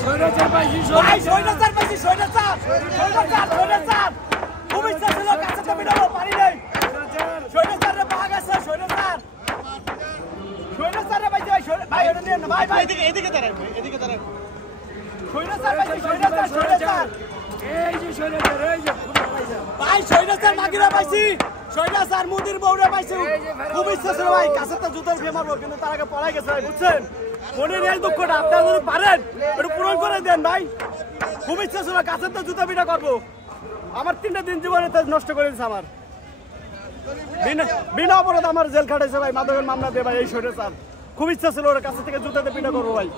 স্বৈরাচার পাইছি স্বৈরাচার পাইছি স্বৈরাচার স্বৈরাচার স্বৈরাচার খুব ইচ্ছা ছিল কাছে তো বিড়াবো পারি নাই স্বৈরাচারে পাওয়া গেছে স্বৈরাচার স্বৈরাচারে পাইছি ভাই ভাই এটা নিয়ে না ভাই ভাই এদিকে দাঁড়ান স্বৈরাচার পাইছি স্বৈরাচার স্বৈরাচার এই যে স্বৈরাচার এই যে ভাই স্বৈরাচার মাগিরা পাইছি স্বৈরাচার মুদির বউরে পাইছি খুব ইচ্ছা ছিল ভাই কাছে তো জুতার বিয়ে মারবো কিন্তু তার আগে পড়াই গেছে ভাই বুঝছেন মনের এই দুঃখটা আপনারা যদি পারেন একটু পূরণ করে দেন ভাই খুব ইচ্ছা ছিল কাছে তো জুতা পিঠা করবো আমার 3টা দিন জীবনে নষ্ট করে দিচ্ছে আমার বিনা অপরাধ আমার জেল খাটাইছে ভাই মাদকের মামলা দিয়ে ভাই এই স্বৈরাচার খুব ইচ্ছা ছিল ওর কাছে থেকে জুতাতে পিঠা করবো ভাই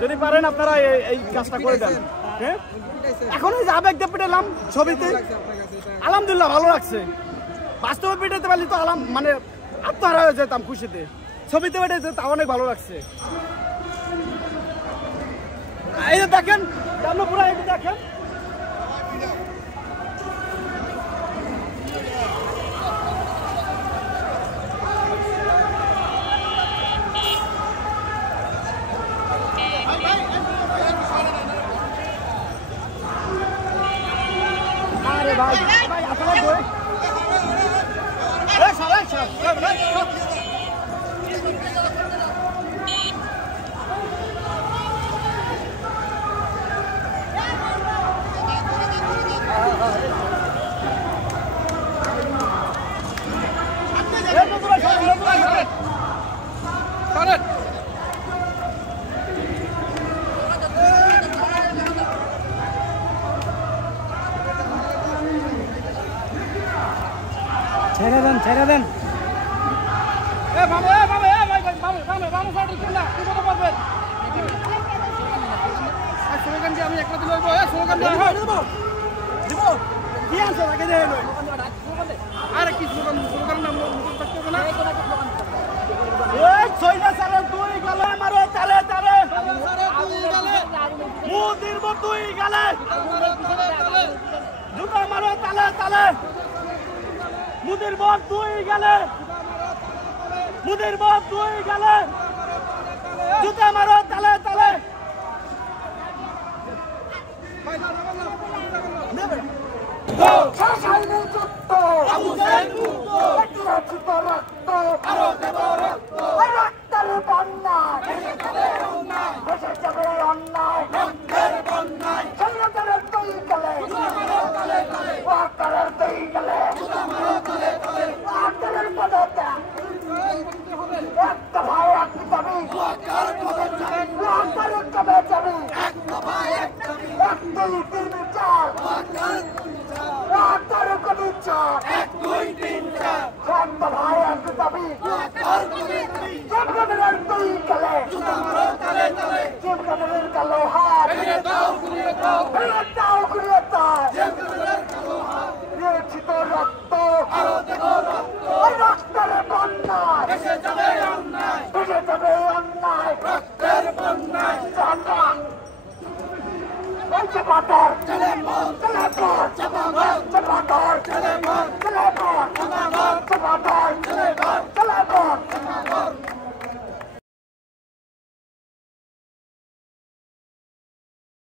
যদি পারেন আপনারা এই কাজটা করে দেন হ্যাঁ এখন ওই যে আবেগ দিয়ে পিটালাম ছবিতে আলহামদুলিল্লাহ ভালো লাগছে বাস্তবে পিটাতে পারলি তো মানে আত্মহারা হয়ে যেতাম খুশিতে ছবিতে পিটাতে তা অনেক ভালো লাগছে এই যে দেখেন সামনে পুরো এই দেখেন ভাই ভাই আসলে কই এই সবাই সব ছেড়ে দেন ছেড়ে দেন এ মামা ভাই মামা সাইড দিন না কি কথা বলবেন আর স্লোগান দিয়ে আমি একটা দিলে হইবো এ স্লোগান দিয়ে দিব কি আছে আগে দেই আরে কি স্লোগান নাম মুখ থাকতে হবে না এই ছয়টা সারে দুই গলে মারো তালে তালে মুদির মত দুই গলে জুতা মারো তালে তালে মুদির বট দুই গেলে মুদির বট দুই গেলে জুতা মারো তালে তালে Chapakar,